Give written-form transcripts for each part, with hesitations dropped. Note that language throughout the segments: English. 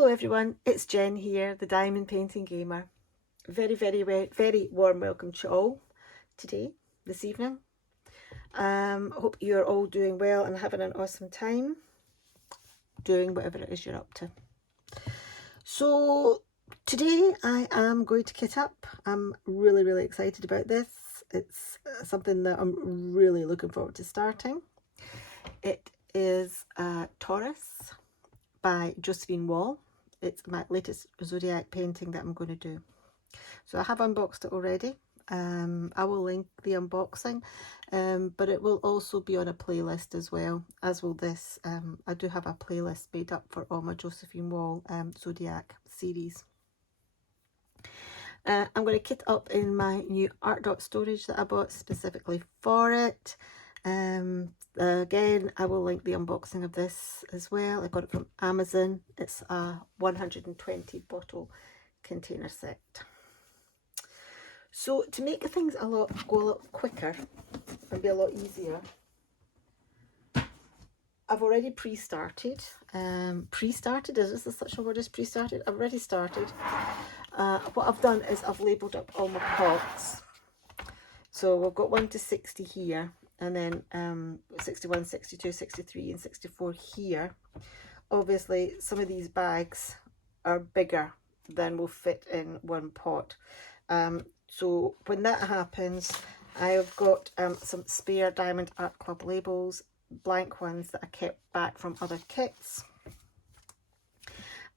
Hello everyone, it's Jen here, the Diamond Painting Gamer. Very warm welcome to all today, this evening. I hope you're all doing well and having an awesome time doing whatever it is you're up to. So today I am going to kit up. I'm really excited about this. It's something that I'm really looking forward to starting. It is Taurus by Josephine Wall. It's my latest zodiac painting that I'm going to do. So I have unboxed it already. I will link the unboxing, but it will also be on a playlist as well, as will this. I do have a playlist made up for all my Josephine Wall zodiac series. I'm going to kit up in my new art dot storage that I bought specifically for it. Again, I will link the unboxing of this as well. I got it from Amazon. It's a 120 bottle container set. So to make things go a lot quicker and be a lot easier, I've already pre-started. Is this such a word as pre-started? I've already started. What I've done is I've labelled up all my pots. So we've got 1 to 60 here, and then 61, 62, 63 and 64 here. Obviously some of these bags are bigger than will fit in one pot. So when that happens, I've got some spare Diamond Art Club labels, blank ones that I kept back from other kits.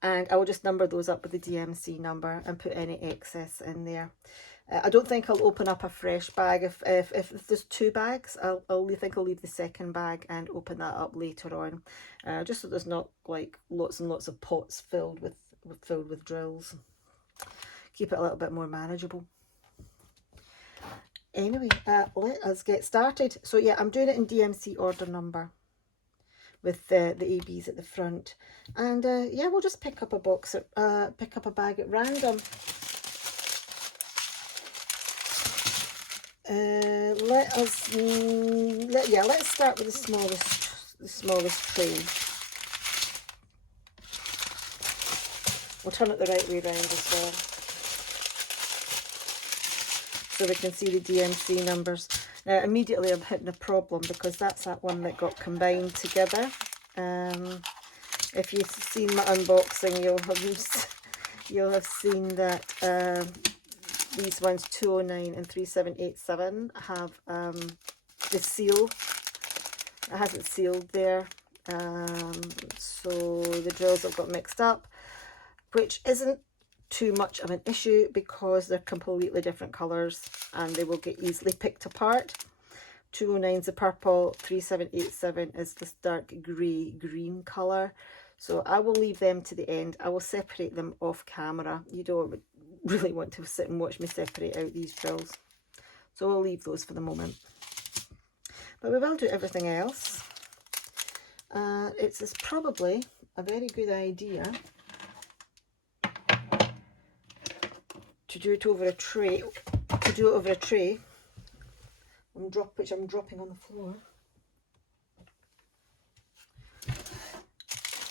And I will just number those up with the DMC number and put any excess in there. I don't think I'll open up a fresh bag. If there's 2 bags, I'll leave the second bag and open that up later on, just so there's not like lots and lots of pots filled with drills. Keep it a little bit more manageable. Anyway, let us get started. So yeah, I'm doing it in DMC order number with the ABs at the front, and yeah, we'll just pick up a bag at random. Let's start with the smallest tray. We'll turn it the right way around as well, so we can see the DMC numbers. Now immediately I'm hitting a problem because that's that one that got combined together. If you've seen my unboxing, you'll have seen that these ones 209 and 3787 have the seal. It hasn't sealed there, so the drills have got mixed up, which isn't too much of an issue because they're completely different colours and they will get easily picked apart. 209 is the purple, 3787 is this dark green colour. So I will leave them to the end. I will separate them off camera. You don't really want to sit and watch me separate out these drills, so I'll leave those for the moment. But we will do everything else. It's probably a very good idea to do it over a tray. Which I'm dropping on the floor.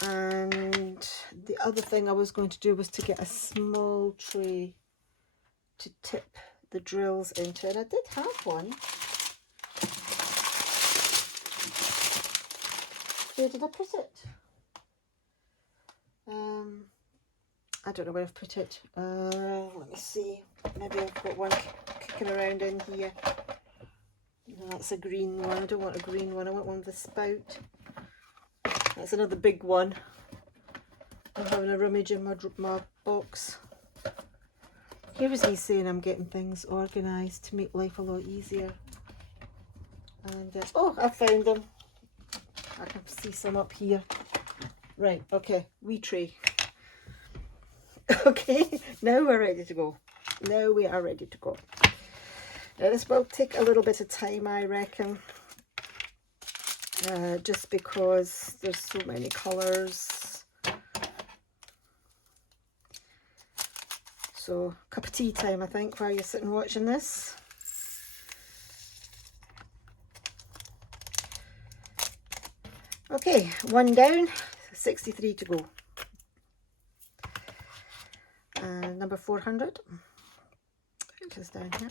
And the other thing I was going to do was to get a small tray to tip the drills into, and I did have one. Where did I put it? I don't know where I've put it. Let me see. Maybe I've got one kicking around in here. No, that's a green one. I don't want a green one. I want one with a spout. That's another big one. I'm having a rummage in my box. Here is me saying I'm getting things organised to make life a lot easier. And oh, I found them. I can see some up here. Right, okay, wee tray. Okay, now we're ready to go. Now we are ready to go. Now this will take a little bit of time, I reckon. Just because there's so many colours. So cup of tea time, I think, while you're sitting watching this. Okay, 1 down, 63 to go. number 400, which is down here.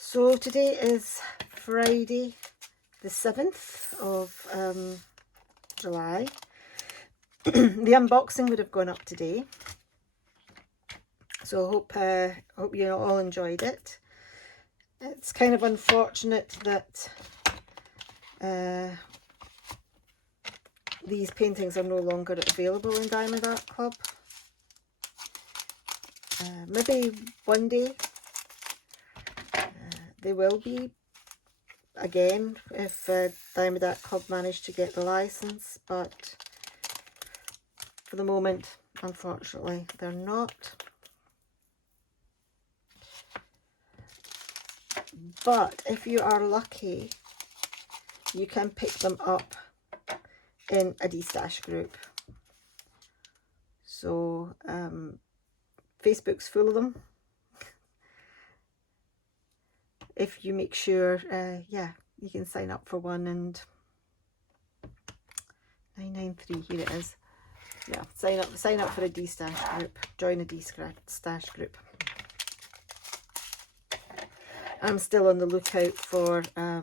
So today is Friday the 7th of July. The unboxing would have gone up today, so I hope you all enjoyed it. It's kind of unfortunate that these paintings are no longer available in Diamond Art Club. Maybe one day they will be again if Diamond Art Club manage to get the license, but for the moment, unfortunately, they're not. But if you are lucky, you can pick them up in a D-Stash group. So Facebook's full of them. If you make sure, yeah, you can sign up for one, and 993, here it is. Yeah, sign up for a D-Stash group. Join a D-Stash group. I'm still on the lookout for I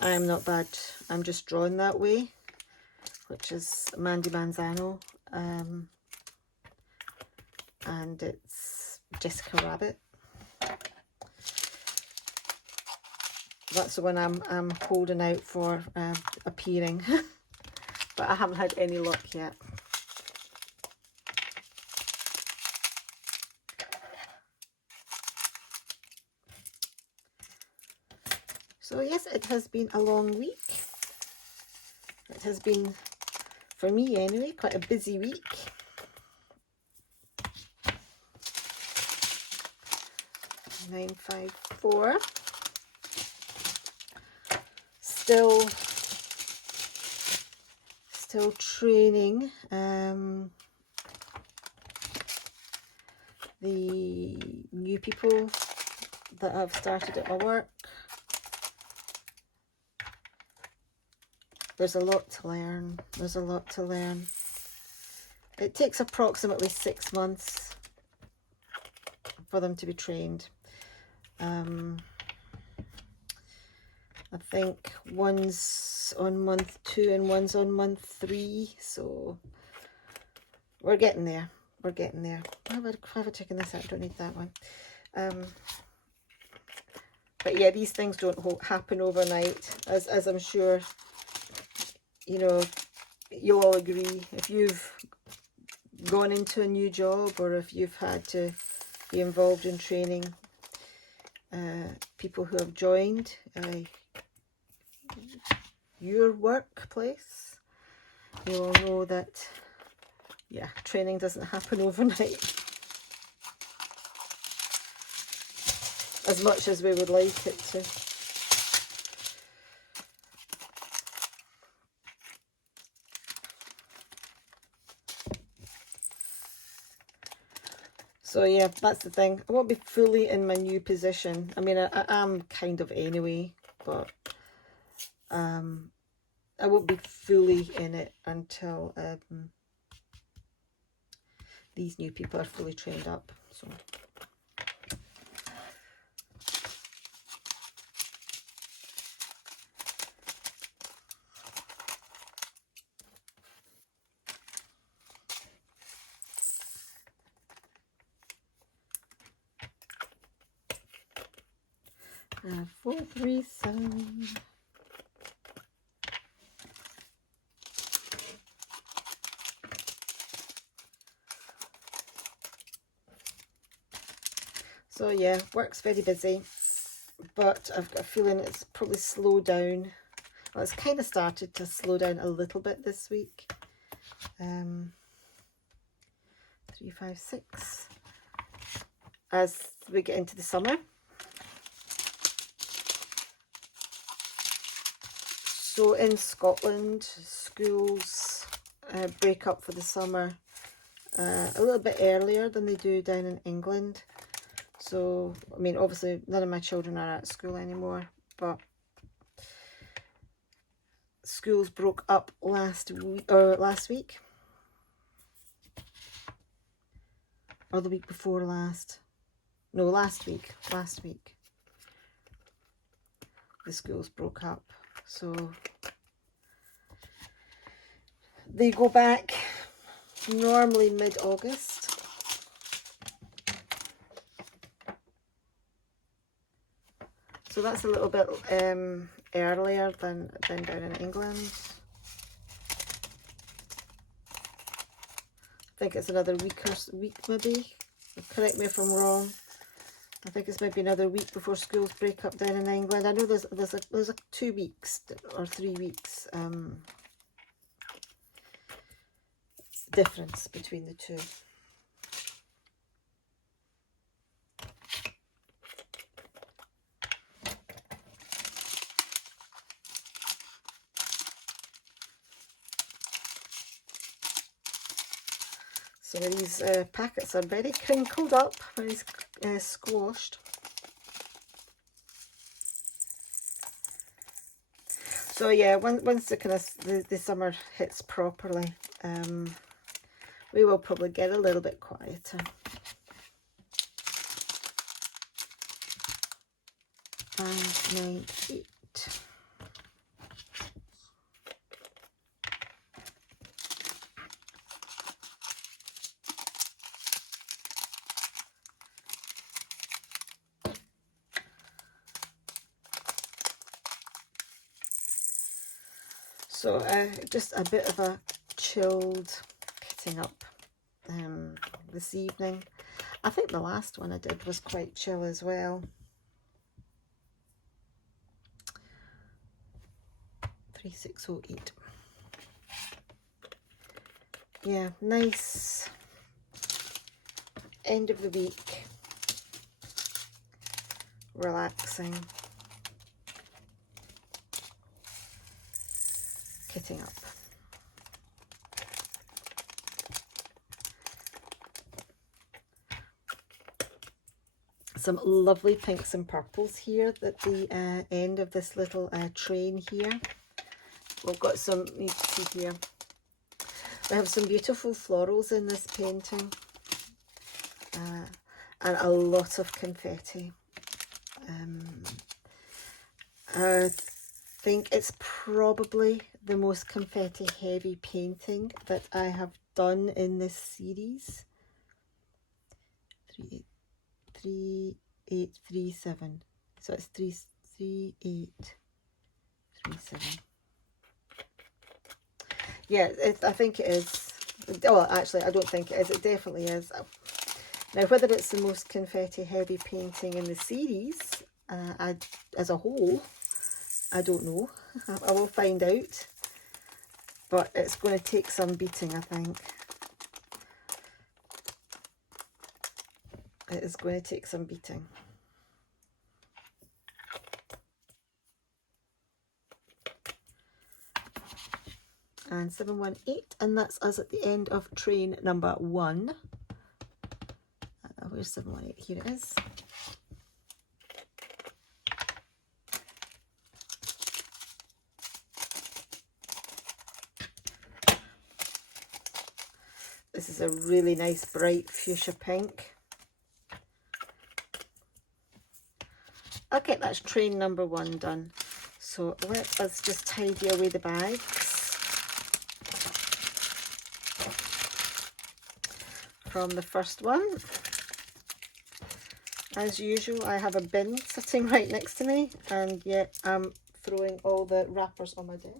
Am Not Bad, I'm Just Drawn That Way, which is Mandy Manzano, and it's Jessica Rabbit. That's the one I'm holding out for appearing, but I haven't had any luck yet. So yes, it has been a long week. It has been, for me anyway, quite a busy week. $954. Still training the new people that have started at my work. There's a lot to learn. There's a lot to learn. It takes approximately 6 months for them to be trained. I think one's on month 2 and one's on month 3, so we're getting there. We're getting there. Have I taken this out? I don't need that one. But yeah, these things don't happen overnight, as I'm sure you know you'll all agree. If you've gone into a new job, or if you've had to be involved in training people who have joined your workplace, you all know that, yeah, training doesn't happen overnight, as much as we would like it to. So yeah, that's the thing. I won't be fully in my new position. I mean, I am kind of anyway, but I won't be fully in it until these new people are fully trained up. So uh, 437. So yeah, work's very busy, but I've got a feeling it's probably slowed down. Well, it's kind of started to slow down a little bit this week. 356. As we get into the summer. So in Scotland, schools break up for the summer a little bit earlier than they do down in England. So, I mean, obviously none of my children are at school anymore, but schools broke up last week, or the week before last. No, last week. The schools broke up. So they go back normally mid-August. So that's a little bit earlier than down in England. I think it's another week maybe. Correct me if I'm wrong. I think it's maybe another week before schools break up down in England. I know there's a 2 weeks or 3 weeks difference between the two. So these packets are very crinkled up, very squashed. So yeah, once the summer hits properly, we will probably get a little bit quieter. 5, 9, 8. So just a bit of a chilled kitting up this evening. I think the last one I did was quite chill as well. 3608. Yeah, nice end of the week, relaxing, kitting up. Some lovely pinks and purples here at the end of this little train here. We've got some, you can see here, we have some beautiful florals in this painting, and a lot of confetti. I think it's probably the most confetti heavy painting that I have done in this series. 3837. So it's 3837. Yeah, I think it is. Well, actually, I don't think it is. It definitely is. Now, whether it's the most confetti heavy painting in the series as a whole, I don't know. I will find out. But it's going to take some beating, I think. It is going to take some beating. And 718, and that's us at the end of train number 1. Where's 718? Here it is. This is a really nice bright fuchsia pink. Okay, that's train number 1 done. So let us just tidy away the bags. From the first one. As usual, I have a bin sitting right next to me, and yet I'm throwing all the wrappers on my desk.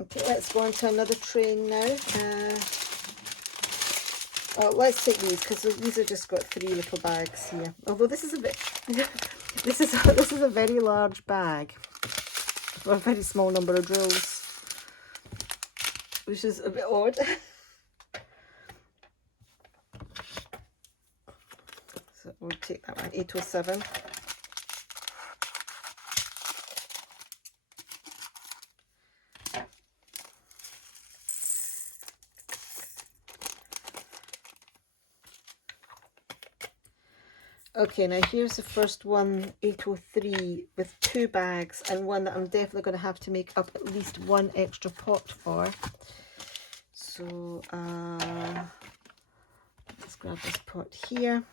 Okay, let's go on to another train now. Oh, let's take these because these have just got 3 little bags here. Although this is a bit, this is a very large bag for a very small number of drills, which is a bit odd. So we'll take that one, 807. Okay, now here's the first one, 803, with 2 bags, and one that I'm definitely going to have to make up at least 1 extra pot for. So let's grab this pot here.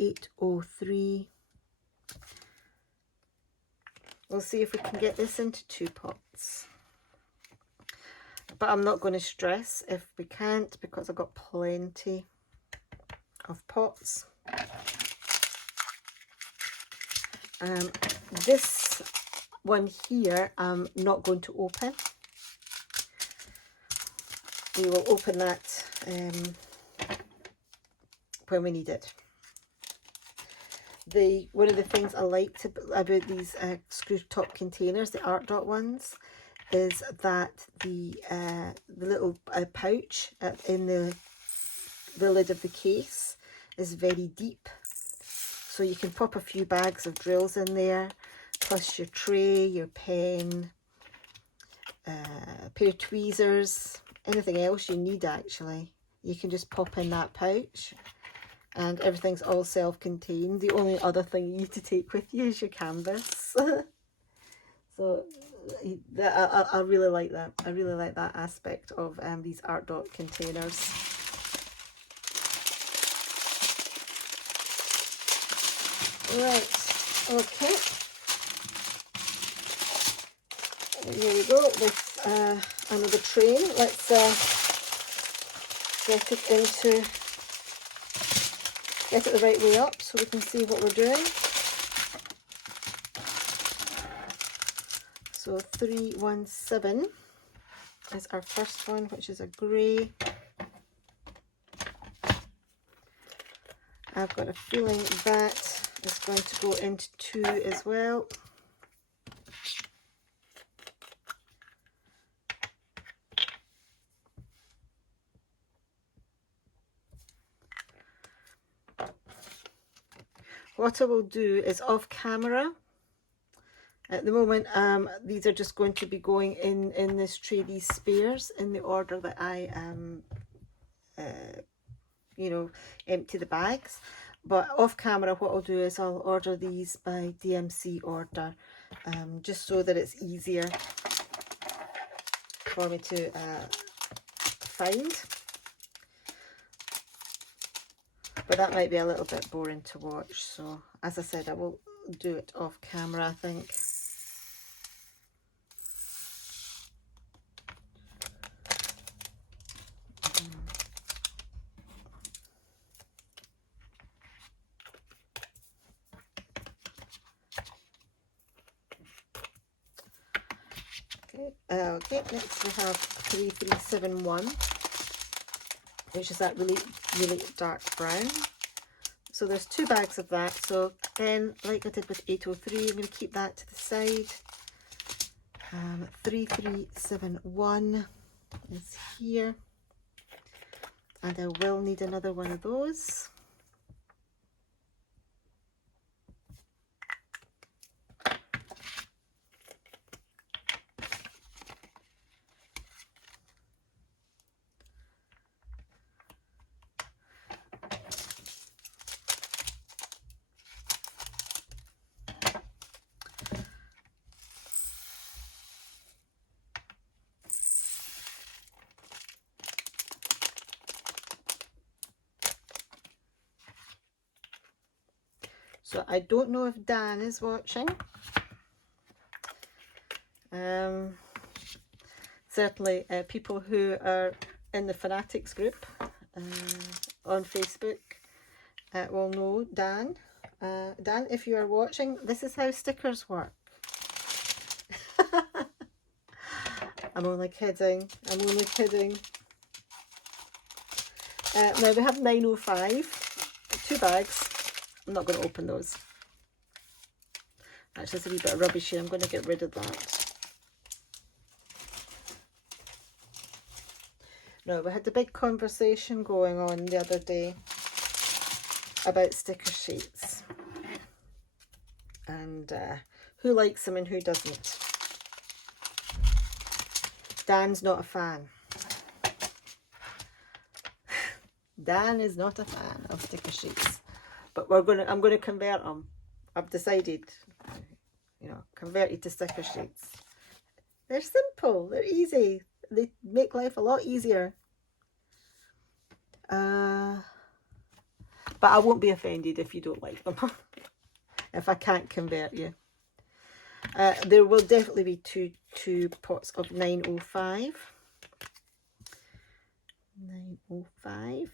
803. We'll see if we can get this into 2 pots. But I'm not going to stress if we can't, because I've got plenty of pots. This one here I'm not going to open. We will open that when we need it. One of the things I like about these screw top containers, the Art Dot ones, is that the little pouch in the lid of the case is very deep, so you can pop a few bags of drills in there, plus your tray, your pen, a pair of tweezers, anything else you need actually. You can just pop in that pouch, and everything's all self-contained. The only other thing you need to take with you is your canvas. So I really like that. I really like that aspect of these Art Dot containers. Right, okay. And here we go with another train. Let's get it the right way up so we can see what we're doing. So 317 is our first one, which is a grey. I've got a feeling that is going to go into 2 as well. What I will do is off camera. At the moment, these are just going to be going in this tray, these spares, in the order that I you know, empty the bags. But off camera, what I'll do is I'll order these by DMC order, just so that it's easier for me to find. But that might be a little bit boring to watch, so as I said, I will do it off camera, I think. Okay, next we have 3371, which is that really dark brown. So there's 2 bags of that. So again, like I did with 803, I'm going to keep that to the side. 3371 is here, and I will need another one of those. So I don't know if Dan is watching. Certainly people who are in the Fanatics group on Facebook will know Dan. Dan, if you are watching, this is how stickers work. I'm only kidding. I'm only kidding. Now we have 905, 2 bags. I'm not going to open those. Actually, it's a wee bit of rubbish here. I'm going to get rid of that. No, we had a big conversation going on the other day about sticker sheets. And who likes them and who doesn't. Dan's not a fan. Dan is not a fan of sticker sheets, but I'm gonna convert them. I've decided, you know, convert it to sticker sheets. They're simple, they're easy, they make life a lot easier. But I won't be offended if you don't like them, if I can't convert you. There will definitely be two pots of 905. 905.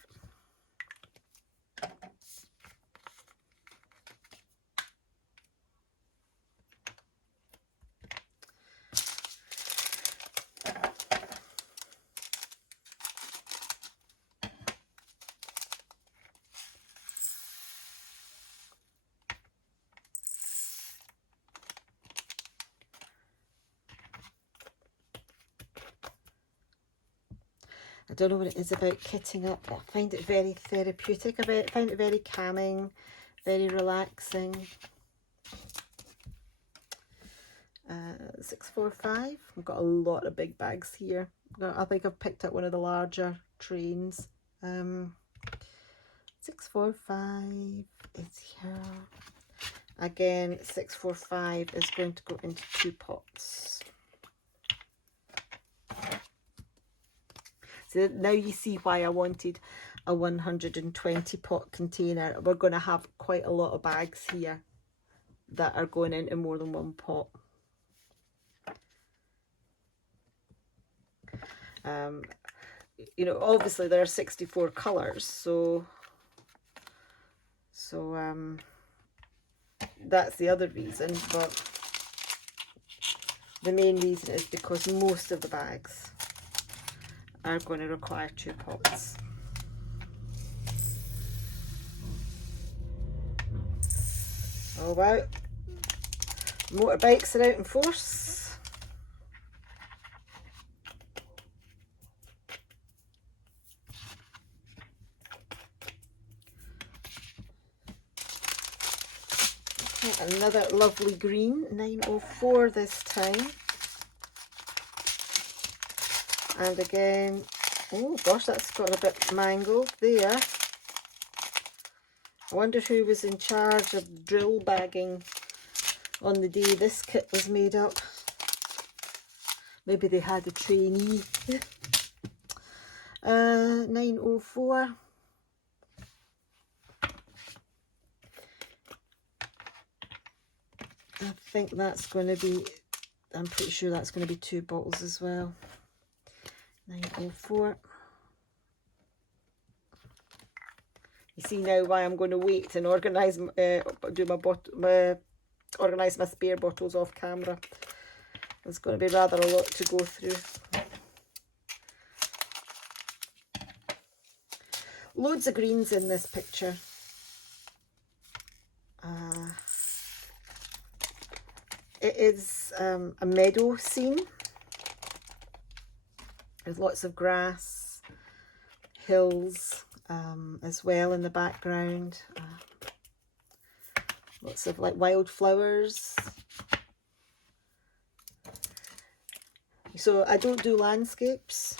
I don't know what it is about kitting up, but I find it very therapeutic. I find it very calming, very relaxing. 645. I've got a lot of big bags here. I think I've picked up one of the larger trains. 645 is here. Again, 645 is going to go into 2 pots. So now you see why I wanted a 120 pot container. We're going to have quite a lot of bags here that are going into more than one pot. You know, obviously there are 64 colours, so that's the other reason, but the main reason is because most of the bags are going to require 2 pots. Oh wow, motorbikes are out in force. Okay, another lovely green, 904 this time. And again, oh gosh, that's got a bit mangled there. I wonder who was in charge of drill bagging on the day this kit was made up. Maybe they had a trainee. 904. I think that's going to be, I'm pretty sure that's going to be 2 bottles as well. 904. You see now why I'm going to wait and organise, organise my spare bottles off camera. There's going to be rather a lot to go through. Loads of greens in this picture. It is a meadow scene with lots of grass, hills as well in the background. Lots of like wildflowers. So I don't do landscapes,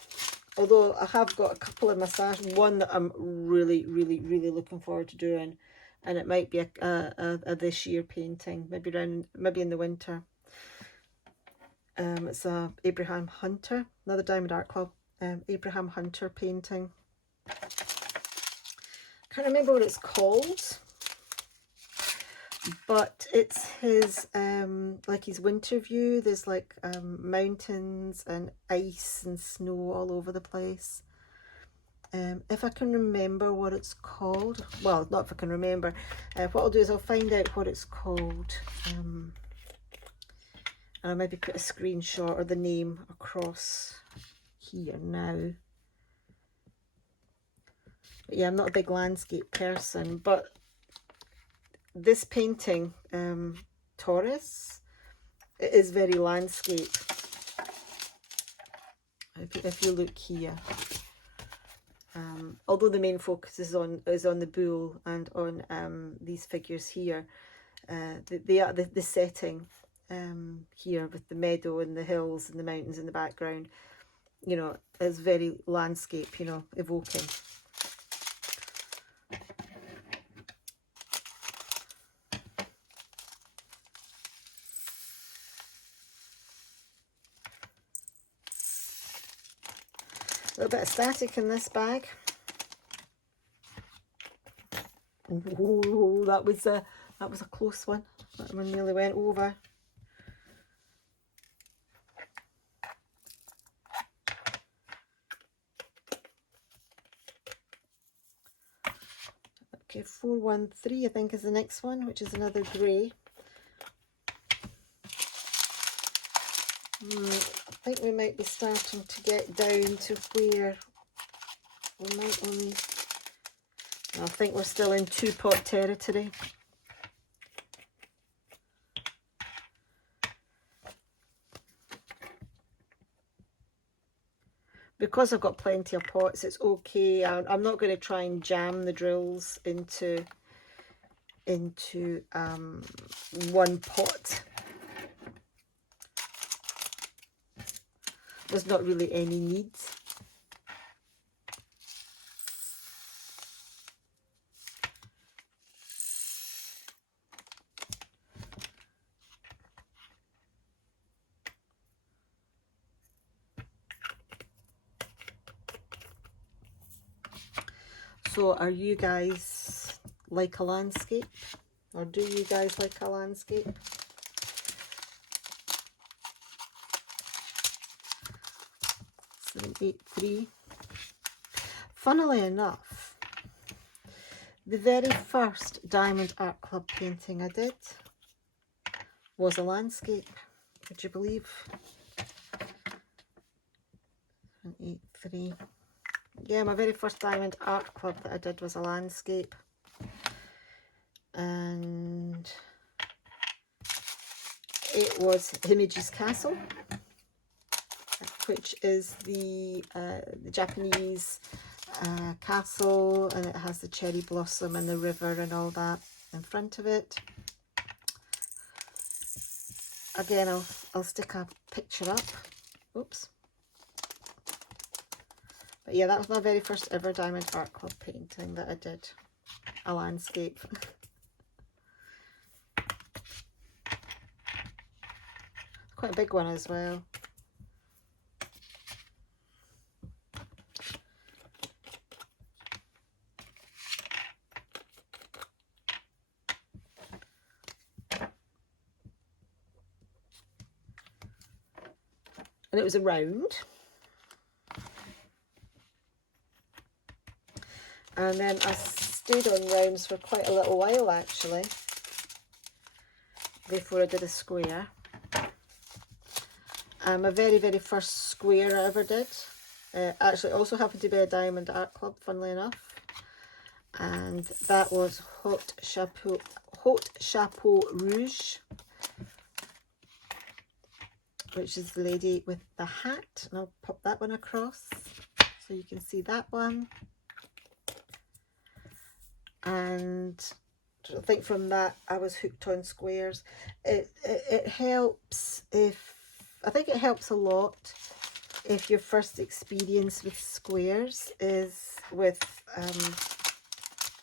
although I have got a couple in my stash. One that I'm really looking forward to doing, and it might be a this year painting, maybe in the winter. It's a Abraham Hunter, another Diamond Art Club Abraham Hunter painting. Can't remember what it's called, but it's his like his winter view. There's like mountains and ice and snow all over the place. If I can remember what it's called, well, not if I can remember, what I'll do is I'll find out what it's called, and I'll maybe put a screenshot or the name across here now. But yeah, I'm not a big landscape person, but this painting, Taurus, it is very landscape. If you look here, although the main focus is on the bull and on these figures here, the setting here with the meadow and the hills and the mountains in the background, you know, is very landscape, you know, evoking. A little bit of static in this bag. Oh, that was a close one. That one nearly went over. Okay, 413 I think is the next one, which is another grey. I think we might be starting to get down to where we might only... I think we're still in two-pot territory. Because I've got plenty of pots, it's okay. I'm not going to try and jam the drills into one pot. There's not really any needs. So are you guys like a landscape? Or do you guys like a landscape? Seven, 8, 3. Funnily enough, the very first Diamond Art Club painting I did was a landscape. Would you believe? 7, 8, 3. Yeah, my very first Diamond Art Club that I did was a landscape. And it was Himeji's Castle, which is the Japanese castle, and it has the cherry blossom and the river and all that in front of it. Again, I'll stick a picture up. Oops. But yeah, that was my very first ever Diamond Art Club painting that I did, a landscape. Quite a big one as well. And it was a round. And then I stayed on rounds for quite a little while actually, before I did a square. My very, very first square I ever did, actually also happened to be a Diamond Art Club, funnily enough. And that was Haute Chapeau Rouge, which is the lady with the hat. And I'll pop that one across so you can see that one. And I think from that I was hooked on squares. It helps if, I think it helps a lot if your first experience with squares is with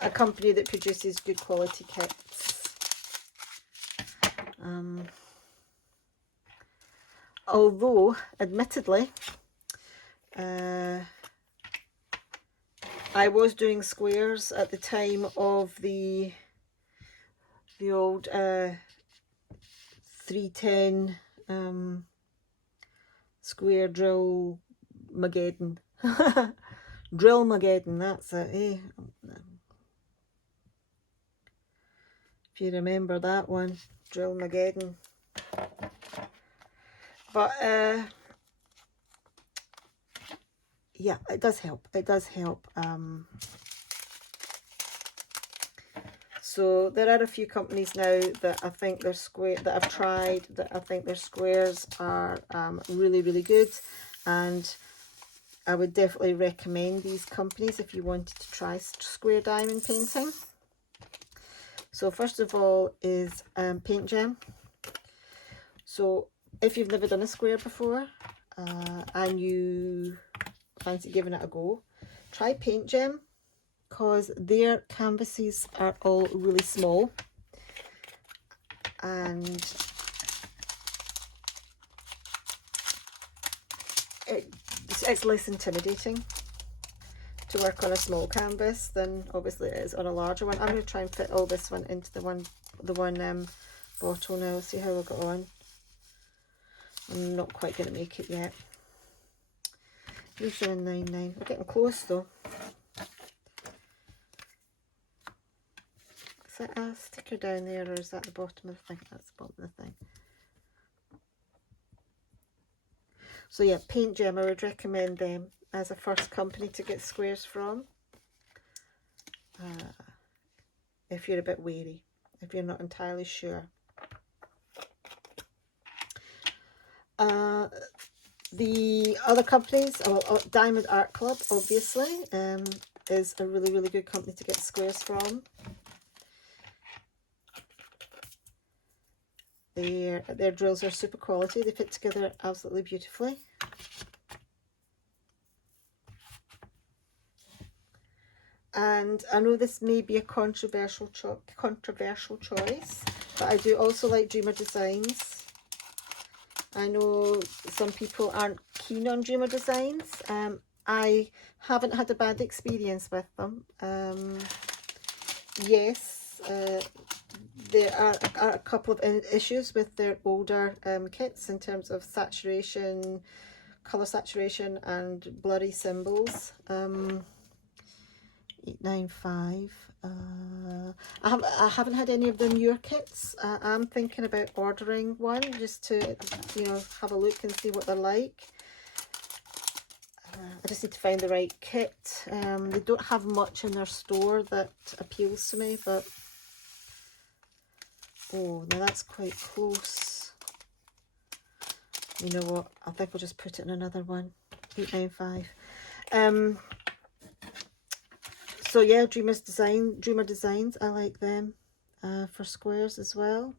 a company that produces good quality kits. Although, admittedly, I was doing squares at the time of the old 310 square drill Mageddon. Drill Mageddon, that's it, eh? If you remember that one, Drill Mageddon. But yeah, it does help. It does help. So there are a few companies now that I think they're square, that I've tried, that I think their squares are really, really good. And I would definitely recommend these companies if you wanted to try square diamond painting. So first of all is Paint Jam. So if you've never done a square before and you fancy giving it a go, try Paint Jam, because their canvases are all really small and it's less intimidating to work on a small canvas than obviously it is on a larger one. I'm going to try and fit all this one into the one bottle now. See how we'll go on. I'm not quite going to make it yet. 3799. We're getting close though. Is that a sticker down there, or is that the bottom of the thing? That's the bottom of the thing. So yeah, Paint Gem, I would recommend them as a first company to get squares from. If you're a bit wary, if you're not entirely sure. The other companies, Diamond Art Club, obviously, is a really, really good company to get squares from. Their drills are super quality. They fit together absolutely beautifully. And I know this may be a controversial choice, but I do also like Dreamer Designs. I know some people aren't keen on Dreamer Designs. I haven't had a bad experience with them. Yes, there are a couple of issues with their older kits in terms of saturation, colour saturation and blurry symbols. 895. I haven't had any of the newer kits. I'm thinking about ordering one just to, you know, have a look and see what they're like. I just need to find the right kit. They don't have much in their store that appeals to me, but oh, now that's quite close. You know what? I think I'll just put it in another one. 895. So yeah, Dreamer Designs, I like them for squares as well.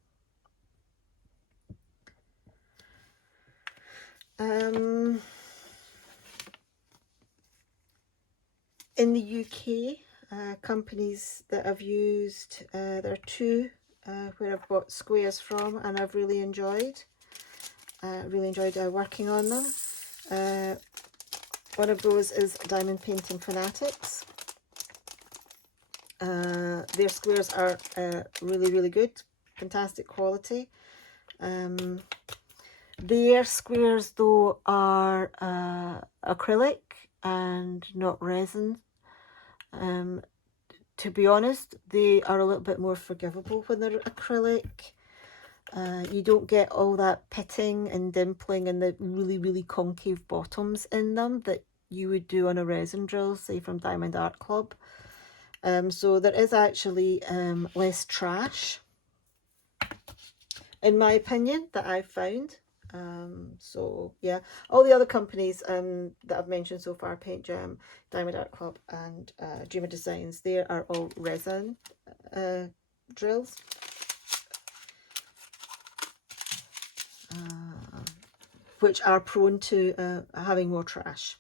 In the UK, companies that I've used, there are two where I've bought squares from and I've really enjoyed. Working on them. One of those is Diamond Painting Fanatics. Their squares are really, really good, fantastic quality. Their squares though are acrylic and not resin. To be honest, they are a little bit more forgivable when they're acrylic. You don't get all that pitting and dimpling and the really, really concave bottoms in them that you would do on a resin drill, say from Diamond Art Club. So there is actually less trash, in my opinion, that I've found. So yeah, all the other companies that I've mentioned so far, Paint Gem, Diamond Art Club and Dreamer Designs, they are all resin drills. Which are prone to having more trash.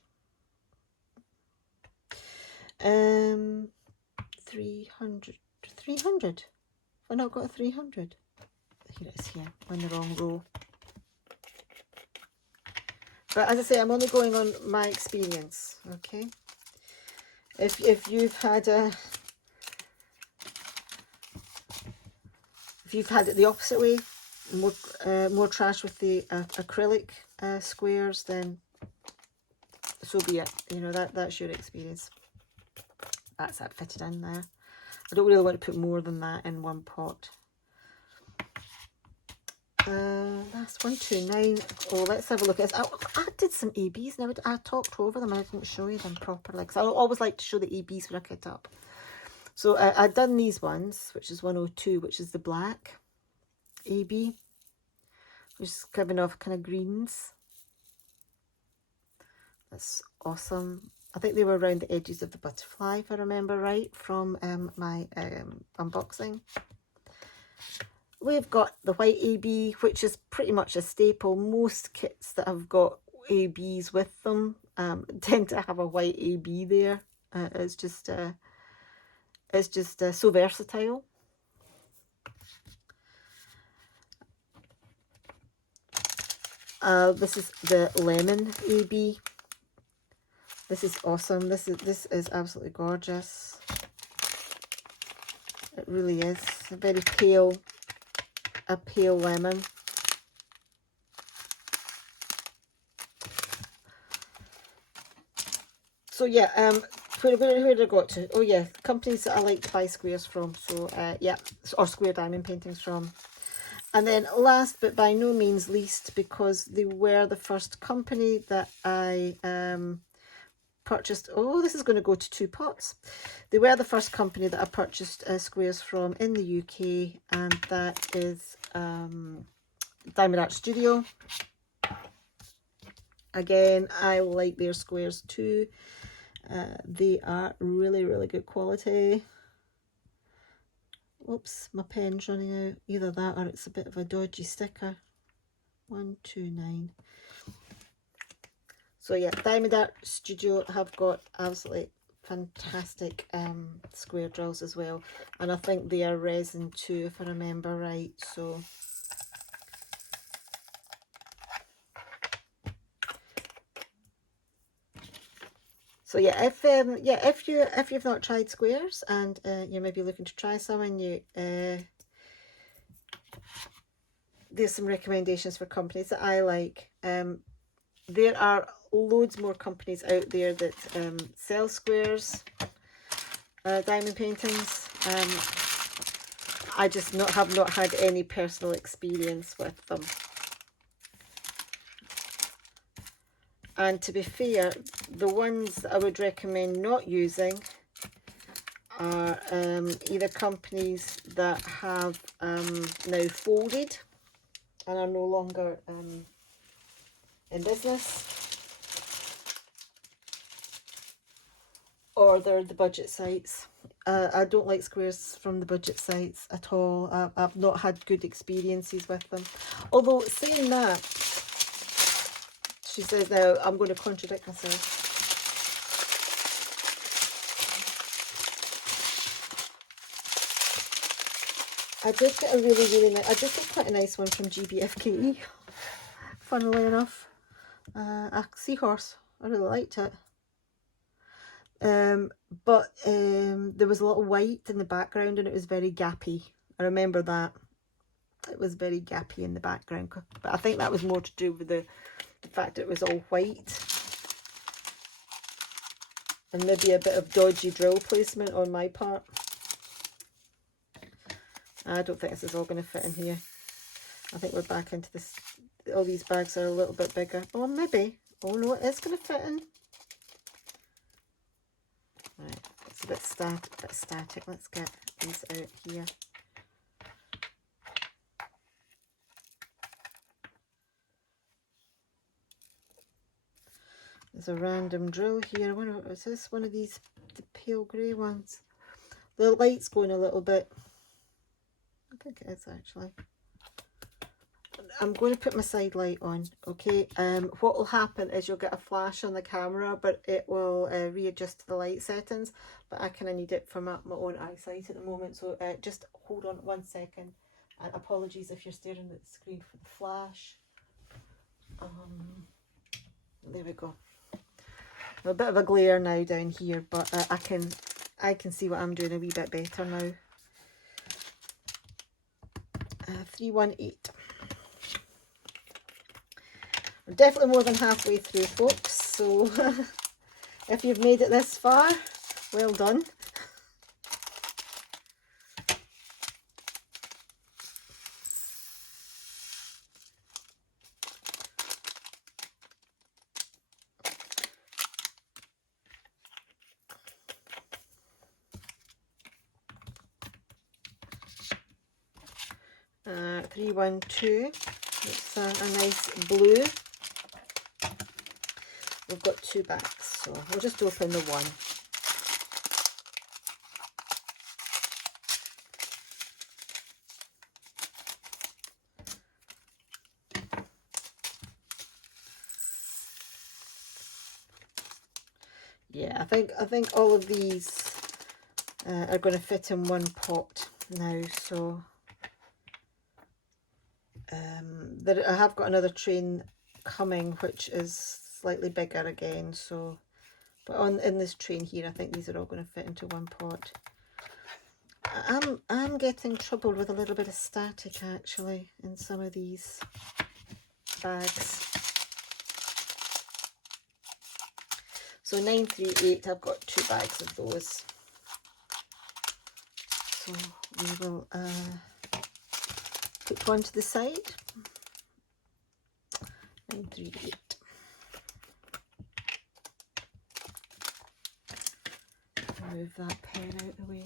300. Have I not got a 300? Here it is here, on the wrong row. But as I say, I'm only going on my experience, okay? If you've had it the opposite way, more trash with the acrylic squares, then so be it. You know, that's your experience. That's that fitted in there. I don't really want to put more than that in one pot. That's 129. Oh, let's have a look at this. I did some ABs. Now I talked over them and I didn't show you them properly because I always like to show the ABs when I kit up. So I've done these ones, which is 102, which is the black AB, which is giving off kind of greens. That's awesome. I think they were around the edges of the butterfly, if I remember right, from my unboxing. We've got the white AB, which is pretty much a staple. Most kits that have got ABs with them tend to have a white AB there. It's just so versatile. This is the lemon AB. This is awesome. This is absolutely gorgeous. It really is. A very pale, a pale lemon. So yeah, where did I got to? Oh yeah, companies that I like to buy squares from. So yeah, or square diamond paintings from. And then last but by no means least, because they were the first company that I purchased. Oh, this is going to go to 2 pots. They were the first company that I purchased squares from in the UK, and that is Diamond Art Studio. Again, I like their squares too. They are really, really good quality. Oops, my pen's running out. Either that or it's a bit of a dodgy sticker. 129. So yeah, Diamond Art Studio have got absolutely fantastic square drills as well, and I think they are resin too, if I remember right. So yeah, if you've not tried squares and you're maybe looking to try some, and you there's some recommendations for companies that I like. There are loads more companies out there that sell squares, diamond paintings. I just have not had any personal experience with them. And to be fair, the ones that I would recommend not using are either companies that have now folded and are no longer in business, or they're the budget sites. I don't like squares from the budget sites at all. I've not had good experiences with them. Although saying that, she says now, I'm going to contradict myself. I did get a really nice, I did get quite a nice one from GBFKE, funnily enough. A seahorse. I really liked it. But there was a little white in the background and it was very gappy. I remember that. It was very gappy in the background. But I think that was more to do with the fact it was all white. And maybe a bit of dodgy drill placement on my part. I don't think this is all going to fit in here. I think we're back into this. All these bags are a little bit bigger. Oh, maybe. Oh no, it is going to fit in. Right, it's a bit static. Let's get these out here. There's a random drill here. Is this one of these, the pale grey ones? The light's going a little bit. I think it is actually. I'm going to put my side light on, okay? What will happen is you'll get a flash on the camera, but it will readjust to the light settings. But I kind of need it for my own eyesight at the moment, so just hold on 1 second. And apologies if you're staring at the screen for the flash. There we go. A bit of a glare now down here, but I can see what I'm doing a wee bit better now. 318. I'm definitely more than halfway through, folks, so if you've made it this far, well done. Uh, 312. It's a nice blue. We've got 2 bags, so we'll just open the one. Yeah, I think all of these are going to fit in one pot now, so I have got another train coming which is slightly bigger again, so But in this train here, I think these are all going to fit into one pot. I'm getting trouble with a little bit of static actually in some of these bags. So 938, I've got 2 bags of those. So we will put one to the side. 938. Move that pen out of the way.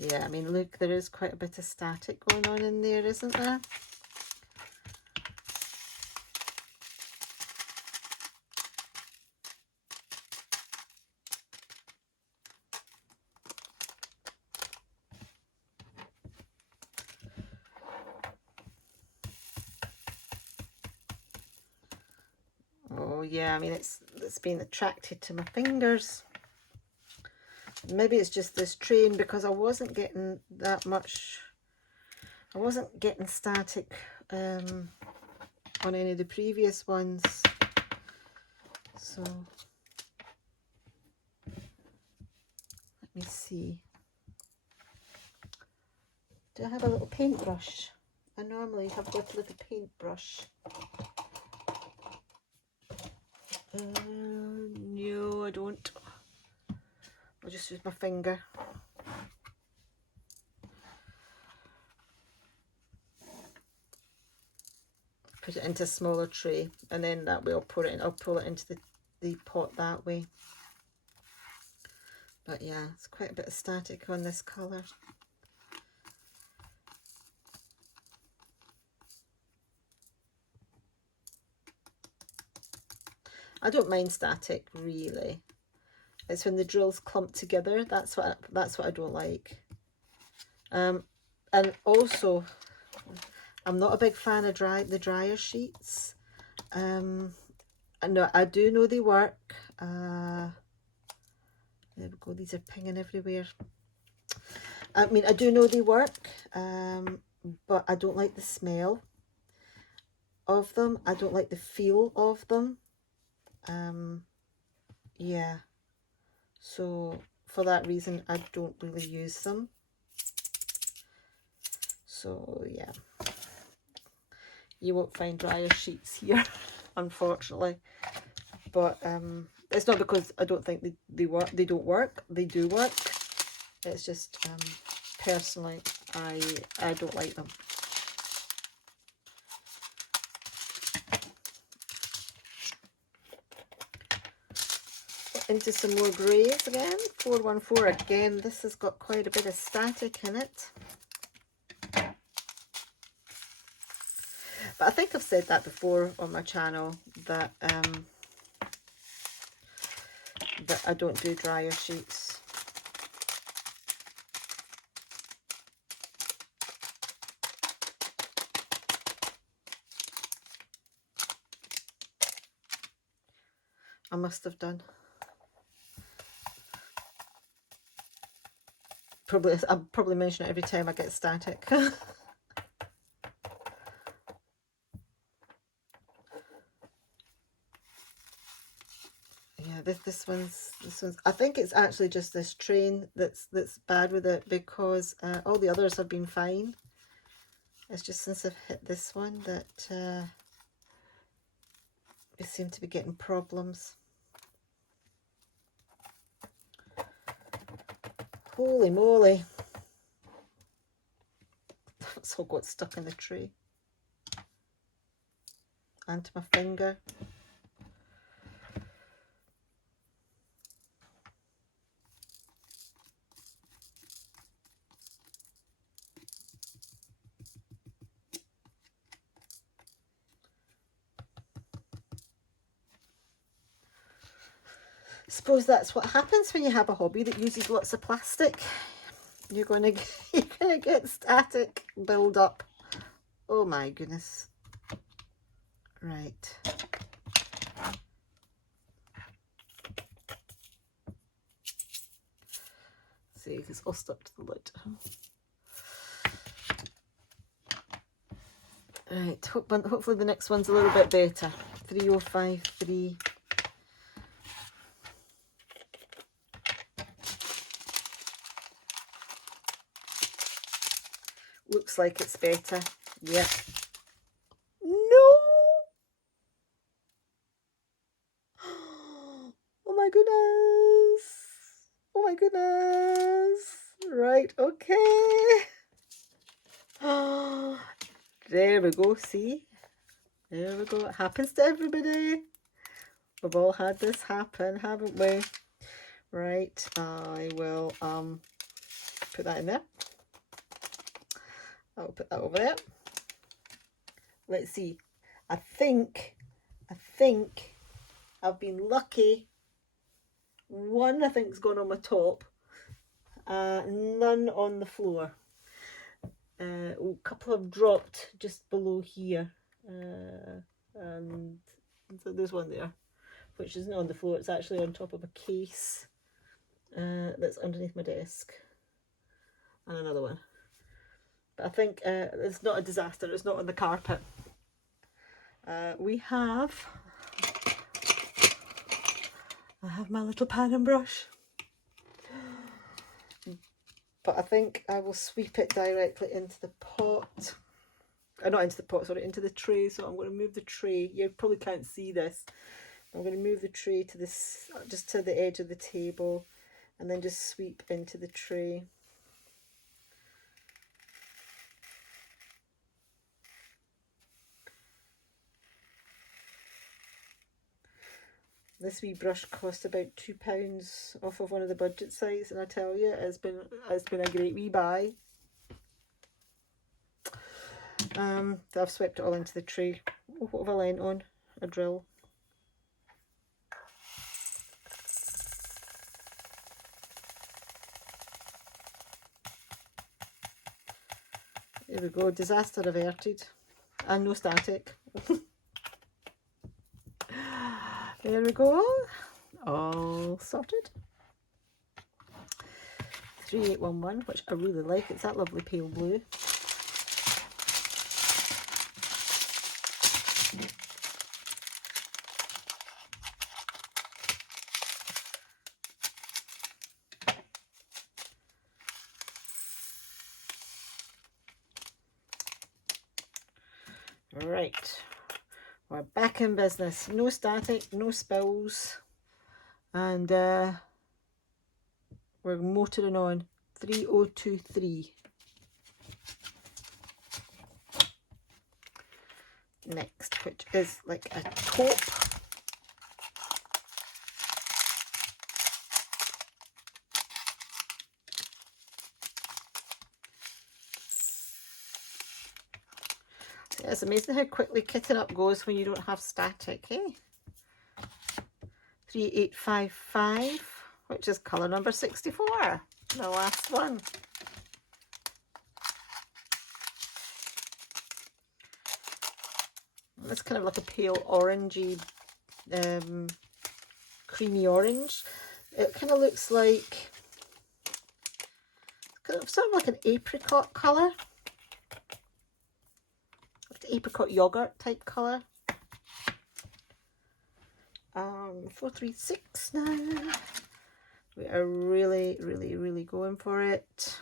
Yeah, I mean, look, there is quite a bit of static going on in there, isn't there? Oh yeah, I mean, it's been attracted to my fingers. Maybe it's just this train, because I wasn't getting that much, I wasn't getting static on any of the previous ones. So let me see. Do I have a little paintbrush? I normally have got a little paintbrush. No, I don't. I'll just use my finger. Put it into a smaller tray, and then that way I'll pour it in. I'll pull it into the pot that way. But yeah, it's quite a bit of static on this colour. I don't mind static really. It's when the drills clump together. That's what I don't like. And also, I'm not a big fan of the dryer sheets. I do know they work. There we go. These are pinging everywhere. I mean, I do know they work, but I don't like the smell of them. I don't like the feel of them. Yeah. So for that reason, I don't really use them. So yeah, you won't find dryer sheets here, unfortunately. But it's not because I don't think they work. They don't work. They do work. It's just personally, I don't like them. Into some more greys again. 414 again. This has got quite a bit of static in it. But I think I've said that before on my channel, that that I don't do dryer sheets. I must have done. I'll probably mention it every time I get static. Yeah, this one's I think it's actually just this train that's bad with it, because all the others have been fine. It's just since I've hit this one that we seem to be getting problems. Holy moly. That's all got stuck in the tray. And to my finger. Suppose that's what happens when you have a hobby that uses lots of plastic. You're gonna get static build up. Oh my goodness. Right. See, it's all stuck to the lid. Right, hopefully the next one's a little bit better. 3053. Looks like it's better. Yep. No! Oh my goodness! Oh my goodness! Right, okay. There we go, see? There we go. It happens to everybody. We've all had this happen, haven't we? Right, I will put that in there. I'll put that over there. Let's see. I think I've been lucky. One I think's gone on my top. None on the floor. A couple have dropped just below here. And so there's one there, which isn't on the floor. It's actually on top of a case that's underneath my desk. And another one. But I think it's not a disaster. It's not on the carpet. I have my little pan and brush. But I think I will sweep it directly into the pot. Not into the pot, sorry, into the tray. So I'm going to move the tray. You probably can't see this. I'm going to move the tray to this, just to the edge of the table, and then just sweep into the tray. This wee brush cost about £2 off of one of the budget sites, and I tell you, it's been a great wee buy. So I've swept it all into the tray. What have I lent on? A drill. There we go. Disaster averted, and no static. There we go. All sorted. 3811, which I really like. It's that lovely pale blue. Right, we're back in business. No static, no spills, and we're motoring on. 3023. Next, which is like a taupe. It's amazing how quickly kitting up goes when you don't have static, eh? 3855, which is colour number 64, the last one. It's kind of like a pale orangey, creamy orange. It kind of looks like, sort of like an apricot colour. Apricot yogurt type colour. 436 now. We are really, really, really going for it.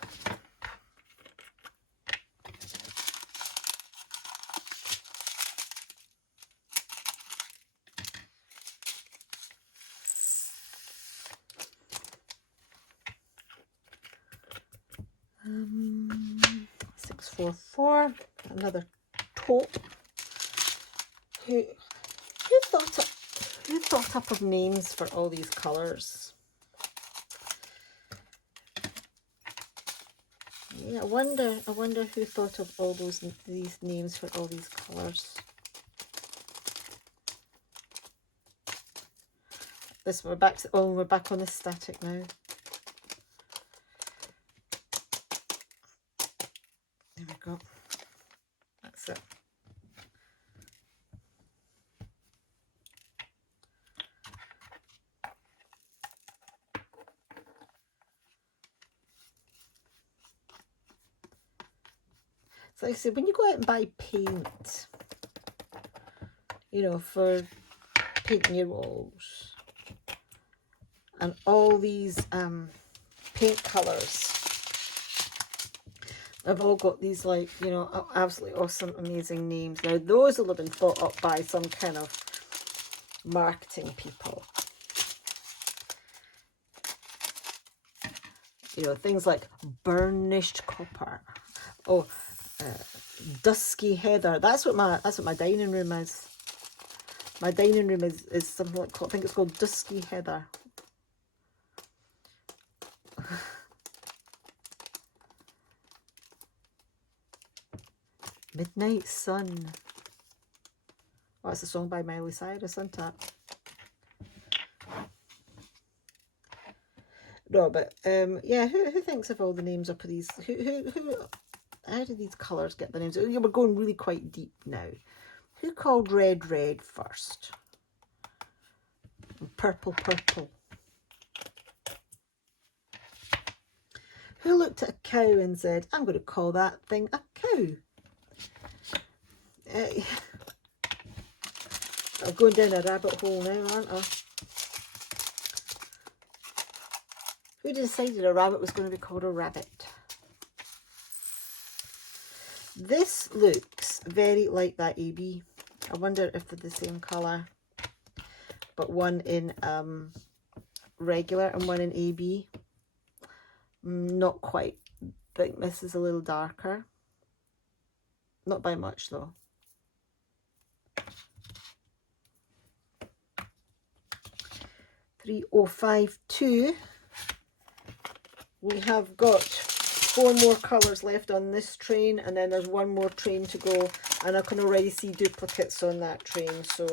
Um, 644. Another taupe. Who thought up of names for all these colours? Yeah, I wonder who thought of all these names for all these colours. We're back on the static now. There we go. That's it. So like I said, when you go out and buy paint, you know, for painting your walls, and all these paint colours, I've all got these, like, you know, absolutely awesome, amazing names. Now, those will have been thought up by some kind of marketing people. You know, things like burnished copper. Oh, dusky heather. That's what my dining room is. My dining room is something like, I think it's called dusky heather. Midnight Sun. Oh, that's a song by Miley Cyrus, isn't it? No, but yeah, who thinks of all the names up of these? How did these colours get the names? We're going really quite deep now. Who called red red first? And purple purple. Who looked at a cow and said, I'm going to call that thing a cow? I'm going down a rabbit hole now, aren't I? Who decided a rabbit was going to be called a rabbit? This looks very like that AB. I wonder if they're the same colour, but one in regular and one in AB. Not quite. I think this is a little darker. Not by much though. $3052. We have got 4 more colours left on this train, and then there's 1 more train to go, and I can already see duplicates on that train, so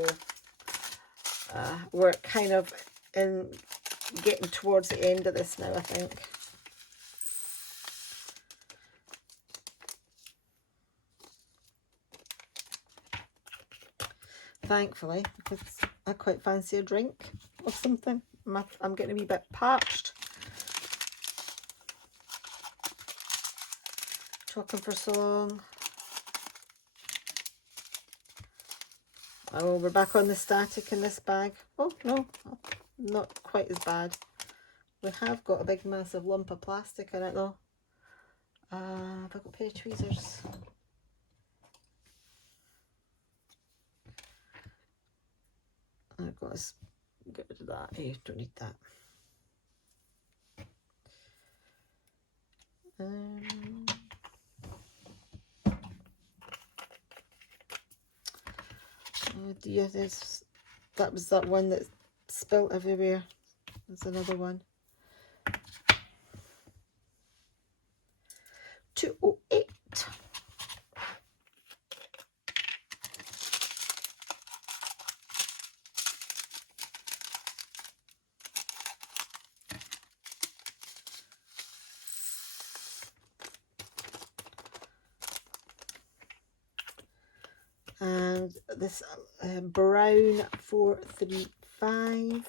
we're kind of getting towards the end of this now, I think. Thankfully, because I quite fancy a drink or something. I'm getting a wee bit parched. Talking for so long. Oh, we're back on the static in this bag. Oh, no, not quite as bad. We have got a big massive lump of plastic in it though. Have I got a pair of tweezers? I've got to get rid of that. Hey, don't need that. Oh dear, that was that one that spilt everywhere. There's another one. 208. And this brown 435.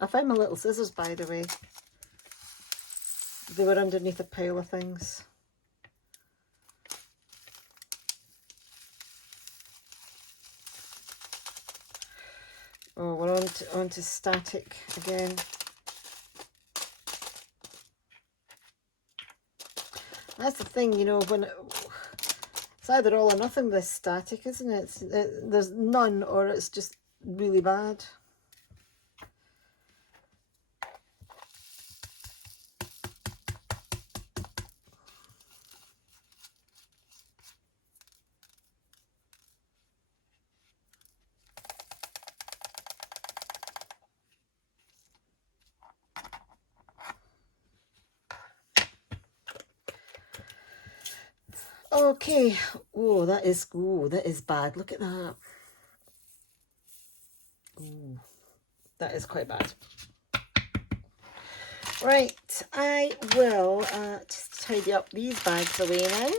I found my little scissors, by the way. They were underneath a pile of things. Oh, we're on to static again. That's the thing, you know, when it's either all or nothing with static, isn't it? There's none, or it's just really bad. Okay. Oh, that is bad. Look at that. Ooh, that is quite bad. Right, I will just tidy up these bags away now.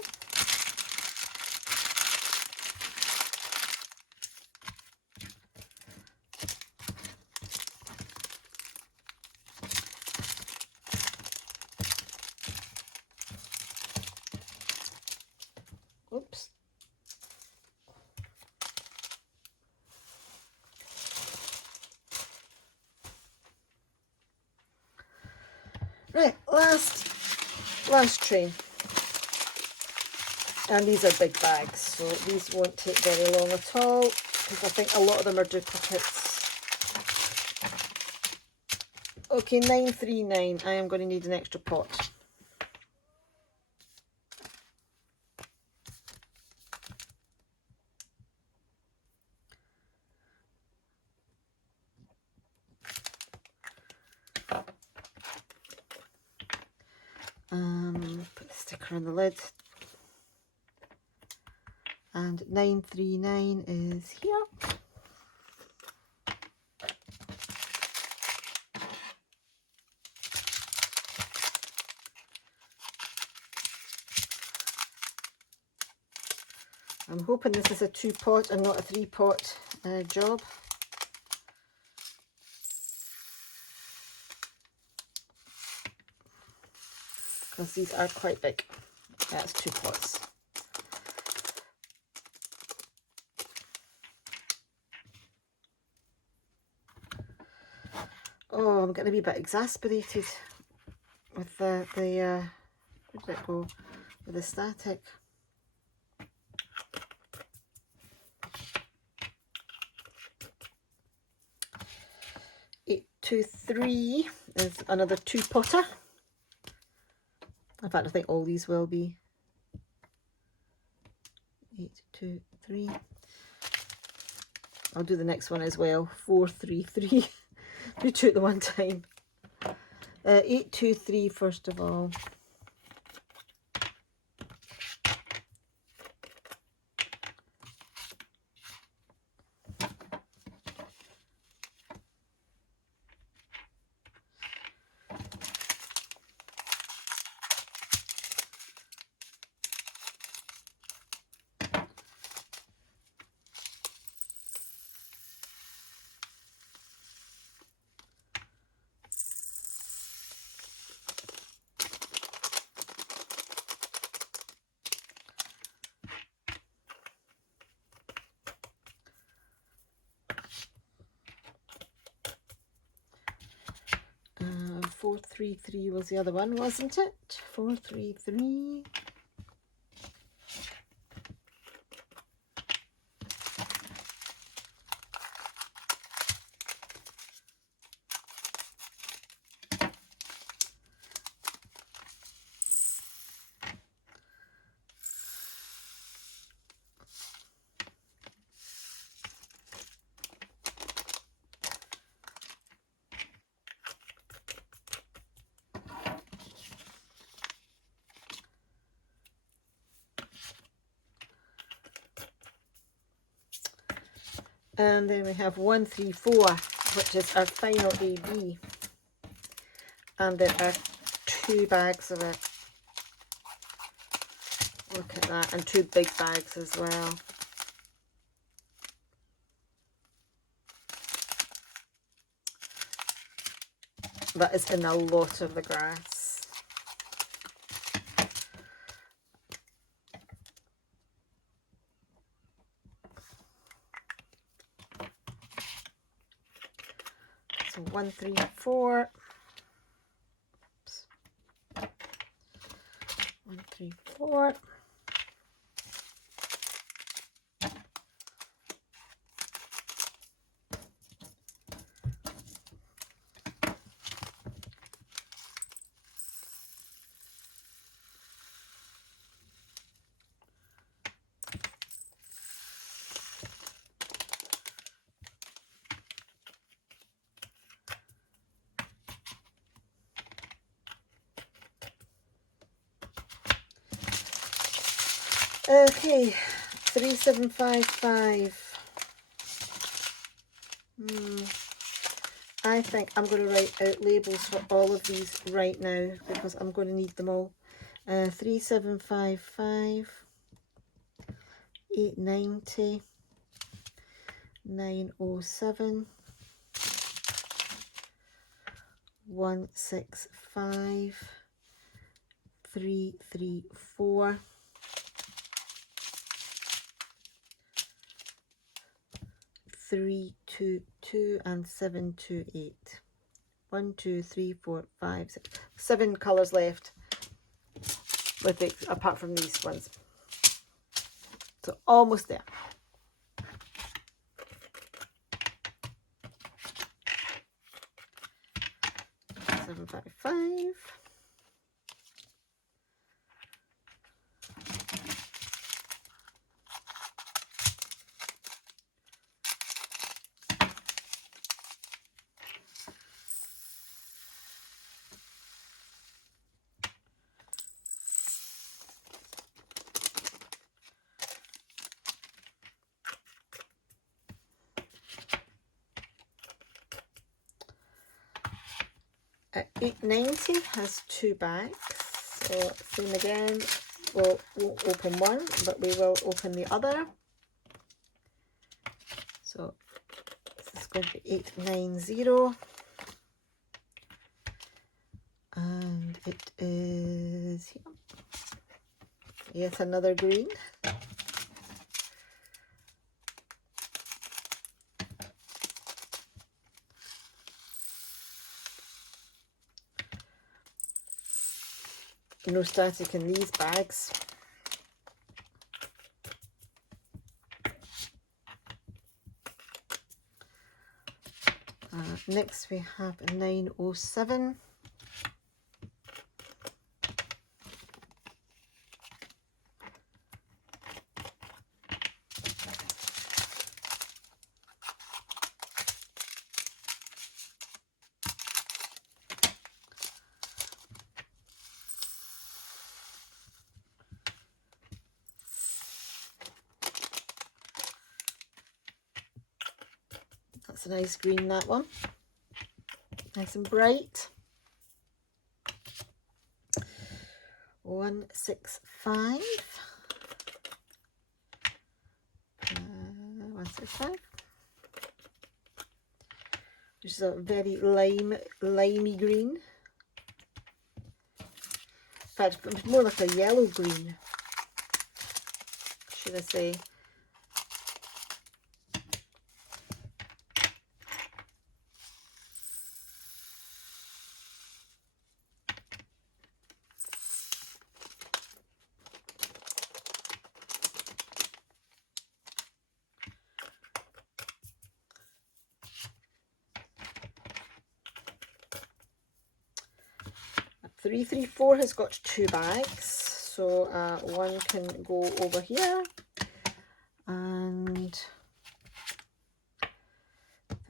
Right, last train. And these are big bags, so these won't take very long at all, because I think a lot of them are duplicates. Okay, 939. I am going to need an extra pot. Put the sticker on the lid. And 939 is here. I'm hoping this is a 2-pot and not a 3-pot job. Because these are quite big. That's 2 pots. Oh, I'm getting a wee bit exasperated with where did it go? With the static. Two, 3 is another 2-potter. In fact, I think all these will be. 8, 2, 3. I'll do the next one as well. 4, 3, 3. Do 2 at the one time. 8, 2, 3 first of all. Uh, 4, 3, 3 was the other one, wasn't it? 4, 3, 3. And then we have 1, 3, 4, which is our final AB. And there are 2 bags of it. Look at that. And 2 big bags as well. That is in a lot of the grass. So 1, 3, 4. Oops. 1, 3, 4. Okay, 3755. I think I'm going to write out labels for all of these right now because I'm going to need them all. 3755, 890, 907, 165, 334, 322 and 728. 1, 2, 3, 4, 5, 6, 7 colours left, with the, apart from these ones. So almost there. 755. At 890 has 2 bags, so same again, we'll open one, but we will open the other. So this is going to be 890, and it is here. Yet another green. No static in these bags. Next we have a 907. That's a nice green, that one. Nice and bright. 165. 165. Which is a very limey green. In fact, it's more like a yellow green, should I say. Three, 3, 4 has got 2 bags, so one can go over here, and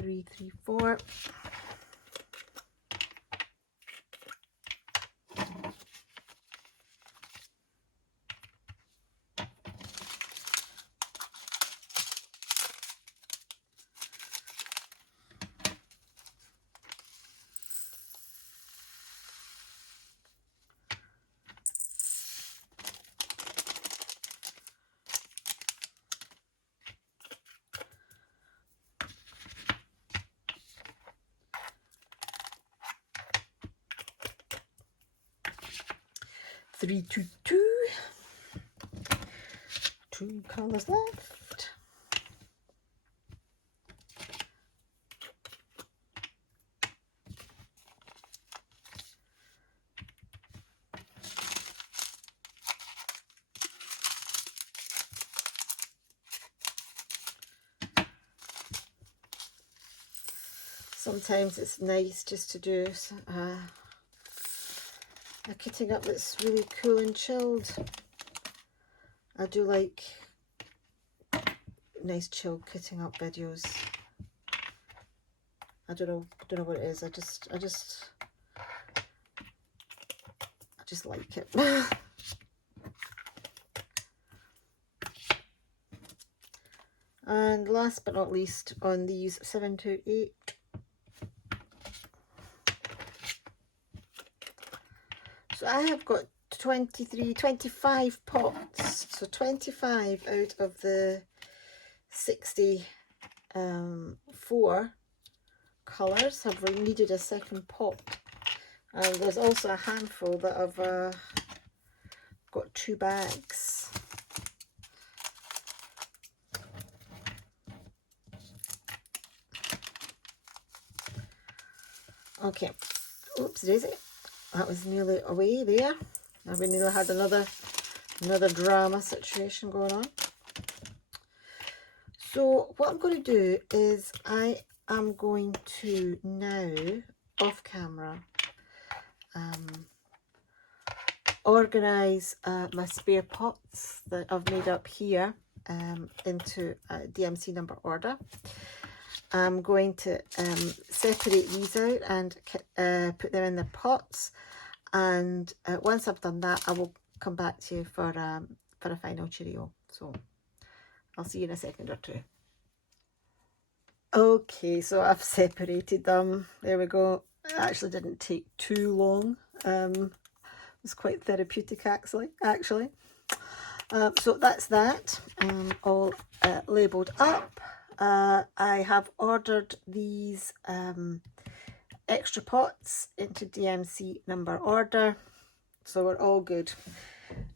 3, 3, 4. Three, 2, 2. 2 colours left. Sometimes it's nice just to do a kitting up that's really cool and chilled. I do like nice chill kitting up videos. I don't know what it is. I just like it. And last but not least, on these 7 to 8. So I have got 25 pots, so 25 out of the 64 colours have needed a second pot, and there's also a handful that have got 2 bags. Okay, oops daisy, that was nearly away there. Now we nearly had another drama situation going on. So what I'm going to do is I am going to now, off camera, organise my spare pots that I've made up here into DMC number order. I'm going to separate these out and put them in the pots, and once I've done that I will come back to you for a final cheerio. So I'll see you in a second or two. Okay, so I've separated them. There we go. It actually didn't take too long. It was quite therapeutic actually. So that's that, all labelled up. I have ordered these extra pots into DMC number order, so we're all good.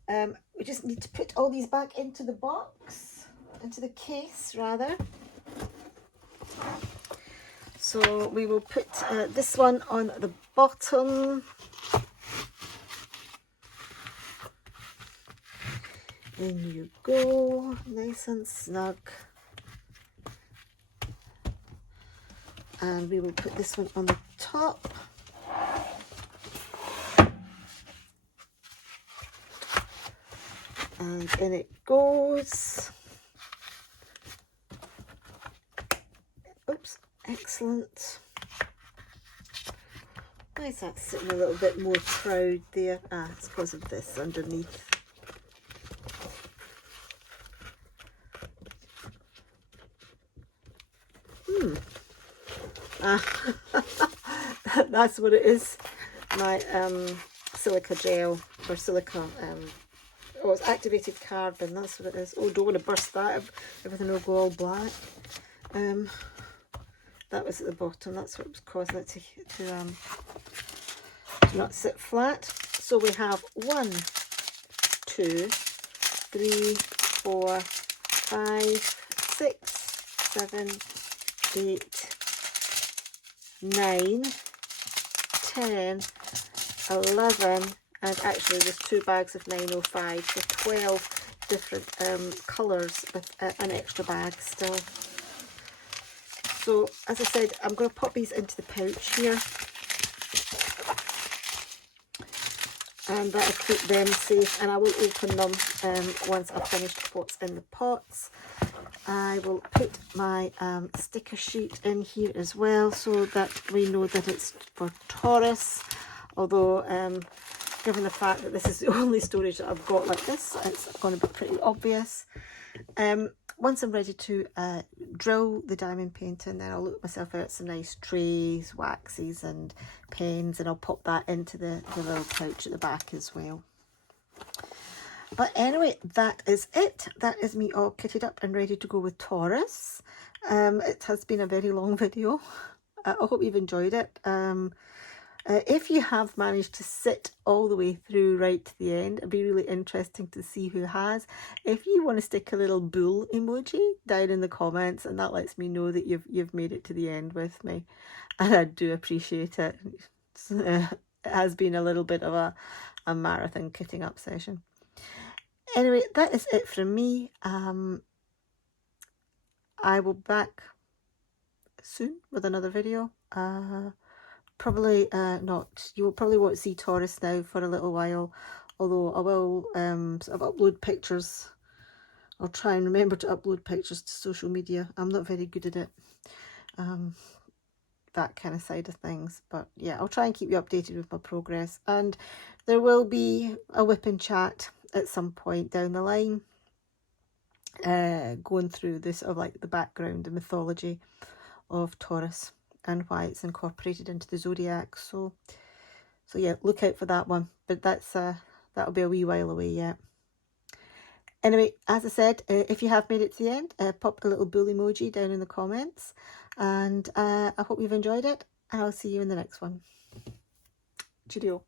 We just need to put all these back into the box, into the case rather. So we will put this one on the bottom. In you go, nice and snug. And we will put this one on the top. And in it goes. Oops, excellent. Why is that sitting a little bit more proud there? Ah, it's because of this underneath. That's what it is. My silica gel, or silica, oh, it's activated carbon, that's what it is. Oh, don't want to burst that, everything will go all black. That was at the bottom, that's what was causing it to not sit flat. So we have 1, 2, 3, 4, 5, 6, 7, 8, 9, 10, 11, and actually there's 2 bags of 905, so 12 different colours with an extra bag still. So as I said, I'm going to pop these into the pouch here, and that'll keep them safe, and I will open them once I've finished what's in the pots. I will put my sticker sheet in here as well, so that we know that it's for Taurus, although given the fact that this is the only storage that I've got like this, it's going to be pretty obvious. Once I'm ready to drill the diamond painting, then I'll look myself out some nice trays, waxes and pens, and I'll pop that into the little pouch at the back as well. But anyway, that is it. That is me all kitted up and ready to go with Taurus. It has been a very long video. I hope you've enjoyed it. If you have managed to sit all the way through right to the end, it'd be really interesting to see who has. If you want to stick a little bull emoji down in the comments, and that lets me know that you've made it to the end with me, and I do appreciate it. It has been a little bit of a marathon kitting up session. Anyway, that is it from me. I will be back soon with another video. Probably not. You will probably won't see Taurus now for a little while, although I will sort of upload pictures. I'll try and remember to upload pictures to social media. I'm not very good at it, that kind of side of things. But yeah, I'll try and keep you updated with my progress. And there will be a whipping chat at some point down the line, going through this sort of like the background and mythology of Taurus and why it's incorporated into the zodiac. So yeah, look out for that one. But that'll be a wee while away yet. Anyway, as I said, if you have made it to the end, pop a little bull emoji down in the comments, and I hope you've enjoyed it, and I'll see you in the next one. Cheerio.